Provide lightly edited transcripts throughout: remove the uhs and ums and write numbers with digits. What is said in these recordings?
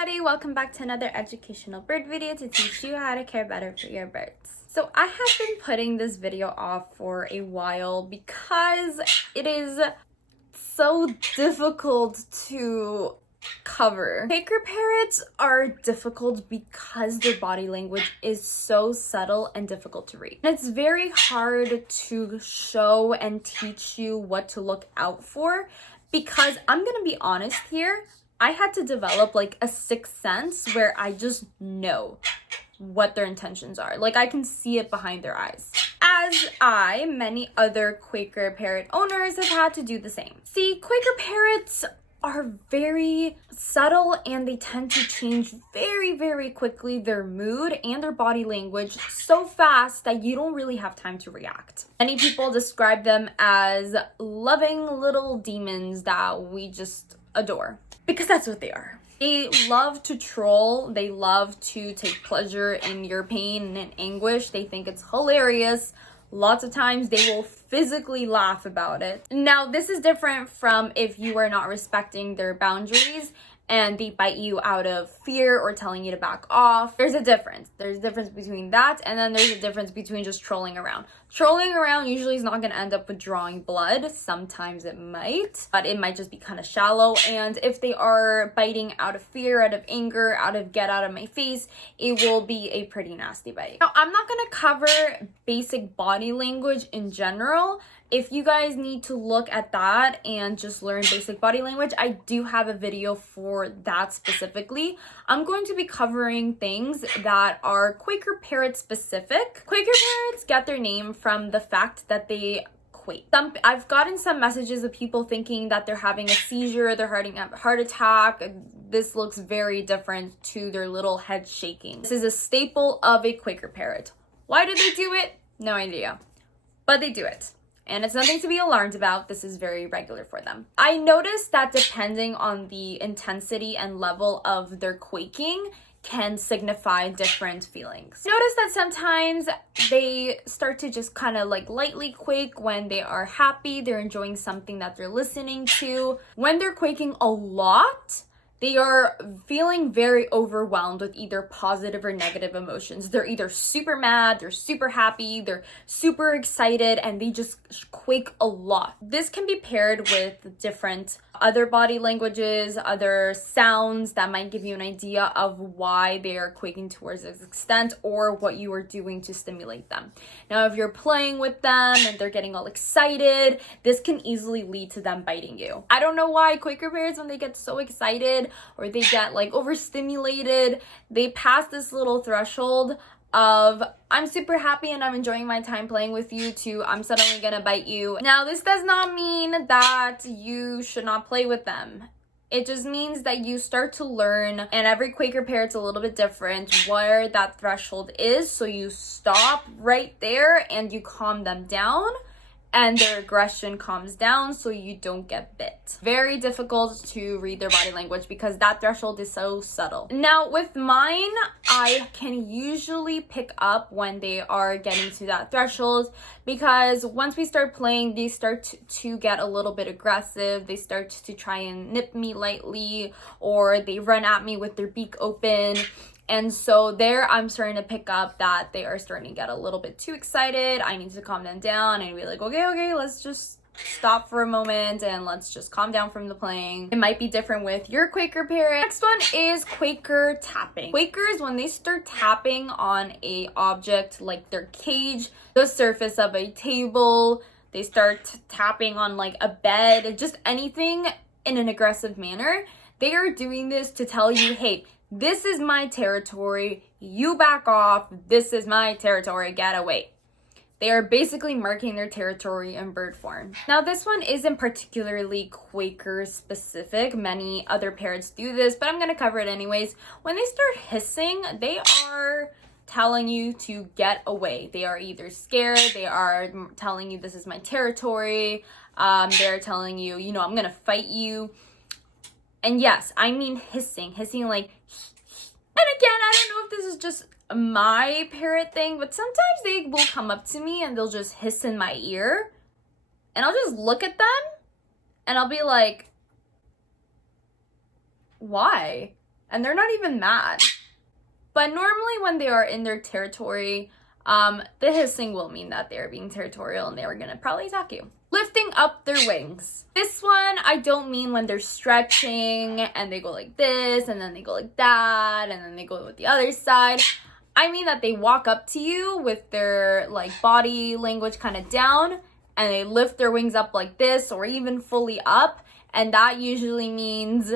everybody, welcome back to another educational bird video to teach you how to care better for your birds. So I have been putting this video off for a while because it is so difficult to cover. Quaker parrots are difficult because their body language is so subtle and difficult to read. And it's very hard to show and teach you what to look out for because I'm gonna be honest here, I had to develop like a sixth sense where I just know what their intentions are. Like I can see it behind their eyes. Many other Quaker parrot owners have had to do the same. See, Quaker parrots are very subtle and they tend to change very quickly their mood and their body language so fast that you don't really have time to react. Many people describe them as loving little demons that we just adore because that's what they are. They love to troll. They love to take pleasure in your pain and anguish. They think it's hilarious. Lots of times they will physically laugh about it. Now, this is different from if you are not respecting their boundaries and they bite you out of fear or telling you to back off. There's a difference. There's a difference between that and then there's a difference between just trolling around. Trolling around usually is not going to end up with drawing blood. Sometimes it might, but it might just be kind of shallow. And if they are biting out of fear, out of anger, out of get out of my face, it will be a pretty nasty bite. Now, I'm not going to cover basic body language in general. If you guys need to look at that and just learn basic body language, I do have a video for that specifically. I'm going to be covering things that are Quaker Parrot specific. Quaker Parrots get their name from the fact that they quake. I've gotten some messages of people thinking that they're having a seizure, they're having a heart attack. This looks very different to their little head shaking. This is a staple of a Quaker Parrot. Why do they do it? No idea, but they do it. And it's nothing to be alarmed about. This is very regular for them. I noticed that depending on the intensity and level of their quaking can signify different feelings. Notice that sometimes they start to just kind of like lightly quake when they are happy, they're enjoying something that they're listening to. When they're quaking a lot, they are feeling very overwhelmed with either positive or negative emotions. They're either super mad, they're super happy, they're super excited, and they just quake a lot. This can be paired with different other body languages, other sounds that might give you an idea of why they are quaking towards this extent or what you are doing to stimulate them. Now, if you're playing with them and they're getting all excited, this can easily lead to them biting you. I don't know why Quaker parrots, when they get so excited or they get like overstimulated, they pass this little threshold of I'm super happy and I'm enjoying my time playing with you to I'm suddenly gonna bite you. Now, this does not mean that you should not play with them. It just means that you start to learn, and every Quaker parrot's a little bit different, where that threshold is. So you stop right there and you calm them down and their aggression calms down so you don't get bit. Very difficult to read their body language because that threshold is so subtle. Now, with mine, I can usually pick up when they are getting to that threshold because once we start playing, they start to get a little bit aggressive. They start to try and nip me lightly, or they run at me with their beak open. And so there I'm starting to pick up that they are starting to get a little bit too excited. I need to calm them down and be like, okay, let's just stop for a moment and let's just calm down from the playing. It might be different with your Quaker parrot. Next one is Quaker tapping. Quakers, when they start tapping on a object like their cage, the surface of a table, they start tapping on like a bed, just anything in an aggressive manner, they are doing this to tell you, hey, this is my territory, you back off, this is my territory, get away. They are basically marking their territory in bird form. Now, this one isn't particularly Quaker specific. Many other parrots do this, but I'm gonna cover it anyways. When they start hissing, they are telling you to get away. They are either scared, they are telling you this is my territory, they're telling you, I'm gonna fight you. And yes, I mean hissing like, and again, I don't know if this is just my parrot thing, but sometimes they will come up to me and they'll just hiss in my ear and I'll just look at them and I'll be like, why? and they're not even mad. But normally when they are in their territory, the hissing will mean that they're being territorial and they are gonna probably attack you. Lifting up their wings. This one, I don't mean when they're stretching and they go like this and then they go like that and then they go with the other side. I mean that they walk up to you with their like body language kind of down and they lift their wings up like this or even fully up, and that usually means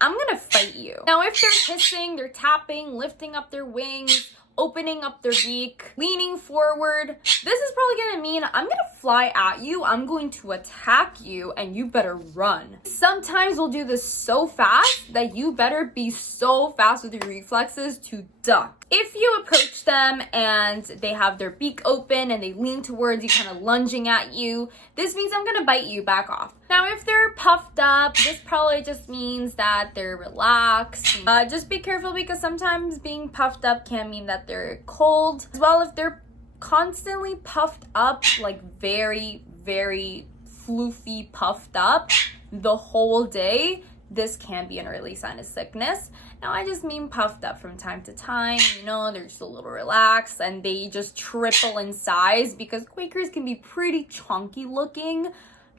I'm gonna fight you. Now if they're hissing, they're tapping, lifting up their wings, opening up their beak, leaning forward, this is probably gonna mean I'm gonna fly at you, I'm going to attack you, and you better run. Sometimes we'll do this so fast that you better be so fast with your reflexes to duck. If you approach them and they have their beak open and they lean towards you, kind of lunging at you, this means I'm gonna bite you, back off. Now, if they're puffed up, this probably just means that they're relaxed. Just be careful because sometimes being puffed up can mean that they're cold. As well, if they're constantly puffed up, like very, very floofy puffed up the whole day, this can be an early sign of sickness. Now, I just mean puffed up from time to time, you know, they're just a little relaxed and they just triple in size because Quakers can be pretty chunky looking,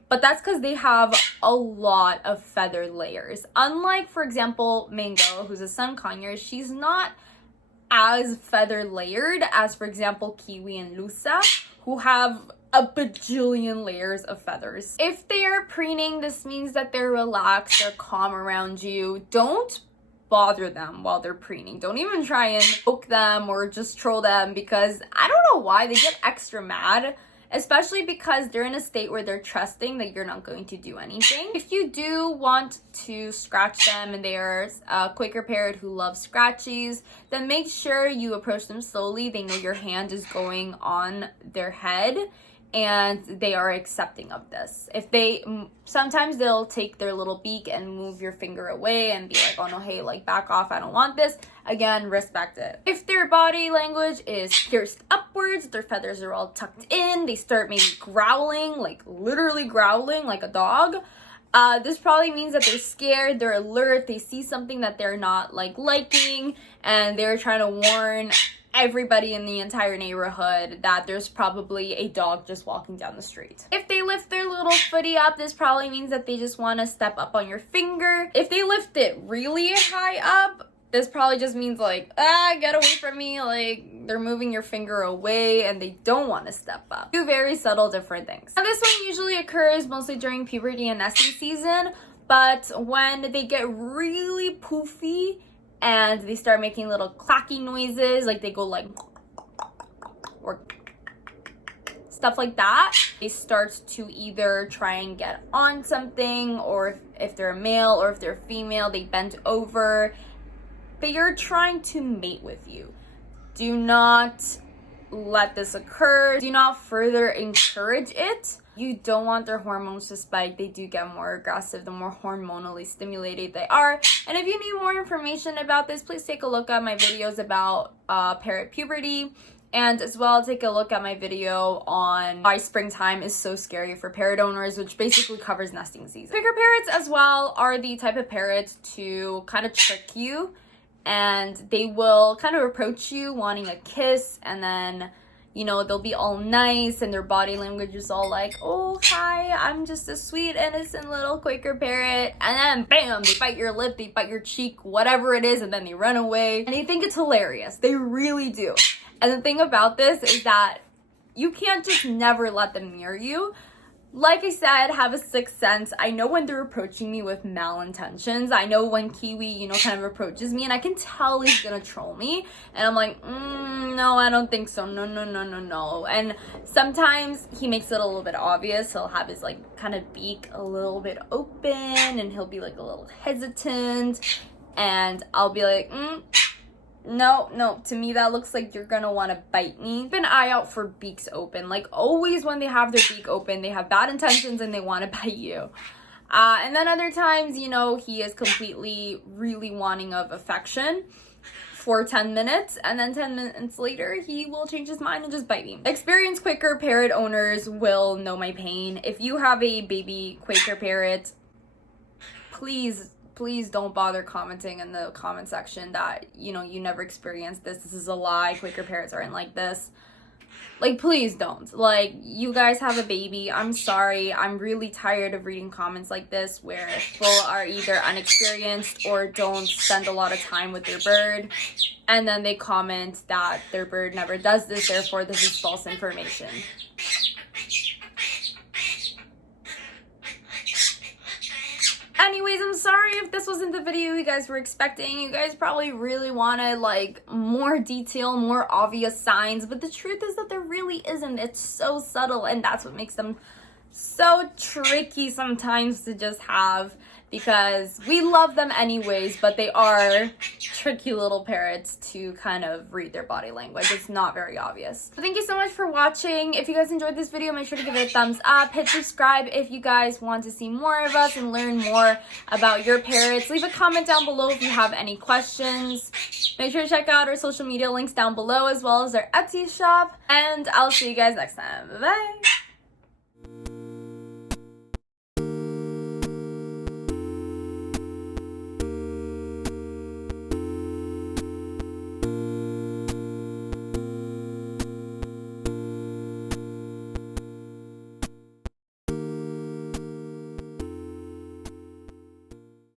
but that's because they have a lot of feather layers. Unlike, for example, Mango, who's a sun conure, she's not as feather layered as, for example, Kiwi and Lusa, who have a bajillion layers of feathers. If they are preening, this means that they're relaxed, they're calm around you. Don't bother them while they're preening. Don't even try and poke them or just troll them, because I don't know why they get extra mad, especially because they're in a state where they're trusting that you're not going to do anything. If you do want to scratch them and they are a Quaker Parrot who loves scratchies, then make sure you approach them slowly. They know your hand is going on their head and they are accepting of this. If they, sometimes they'll take their little beak and move your finger away and be like, oh no, hey, like back off, I don't want this. Again, respect it. If their body language is pierced upwards, their feathers are all tucked in, they start maybe growling, like literally growling like a dog, this probably means that they're scared, they're alert, they see something that they're not liking, and they're trying to warn everybody in the entire neighborhood that there's probably a dog just walking down the street. If they lift their little footy up, this probably means that they just want to step up on your finger. If they lift it really high up, this probably just means like, get away from me, like they're moving your finger away and they don't want to step up. Two very subtle different things. Now this one usually occurs mostly during puberty and nesting season, but when they get really poofy and they start making little clacky noises, like they go like, or stuff like that, they start to either try and get on something, or if they're a male or if they're female, they bend over. They are trying to mate with you. Do not let this occur. Do not further encourage it. You don't want their hormones to spike. They do get more aggressive the more hormonally stimulated they are. And if you need more information about this, please take a look at my videos about parrot puberty. And as well, take a look at my video on why springtime is so scary for parrot owners, which basically covers nesting season. Quaker parrots as well are the type of parrots to kind of trick you. And they will kind of approach you wanting a kiss, and then, you know, they'll be all nice and their body language is all like, oh, hi, I'm just a sweet, innocent little Quaker parrot. And then bam, they bite your lip, they bite your cheek, whatever it is, and then they run away. And they think it's hilarious. They really do. And the thing about this is that you can't just never let them near you. Like I said, have a sixth sense. I know when they're approaching me with malintentions. I know when Kiwi, you know, kind of approaches me and I can tell he's gonna troll me. And I'm like, no, I don't think so. No. And sometimes he makes it a little bit obvious. He'll have his like kind of beak a little bit open and he'll be like a little hesitant. And I'll be like, no, to me that looks like you're gonna want to bite me. Keep an eye out for beaks open. Like always when they have their beak open, they have bad intentions and they want to bite you. And then other times, you know, he is completely really wanting of affection for 10 minutes, and then 10 minutes later he will change his mind and just bite me. Experienced Quaker Parrot owners will know my pain. If you have a baby Quaker Parrot, please please don't bother commenting in the comment section that, you know, you never experienced this. This is a lie. Quaker parrots aren't like this. Like, please don't. Like, you guys have a baby. I'm sorry. I'm really tired of reading comments like this where people are either unexperienced or don't spend a lot of time with their bird. And then they comment that their bird never does this, therefore this is false information. Anyways, I'm sorry if this wasn't the video you guys were expecting. You guys probably really wanted like more detail, more obvious signs, but the truth is that there really isn't. It's so subtle, and that's what makes them so tricky sometimes to just have, because we love them anyways, but they are tricky little parrots to kind of read their body language. It's not very obvious. So thank you so much for watching. If you guys enjoyed this video, make sure to give it a thumbs up. Hit subscribe if you guys want to see more of us and learn more about your parrots. Leave a comment down below if you have any questions. Make sure to check out our social media links down below, as well as our Etsy shop. And I'll see you guys next time. Bye-bye.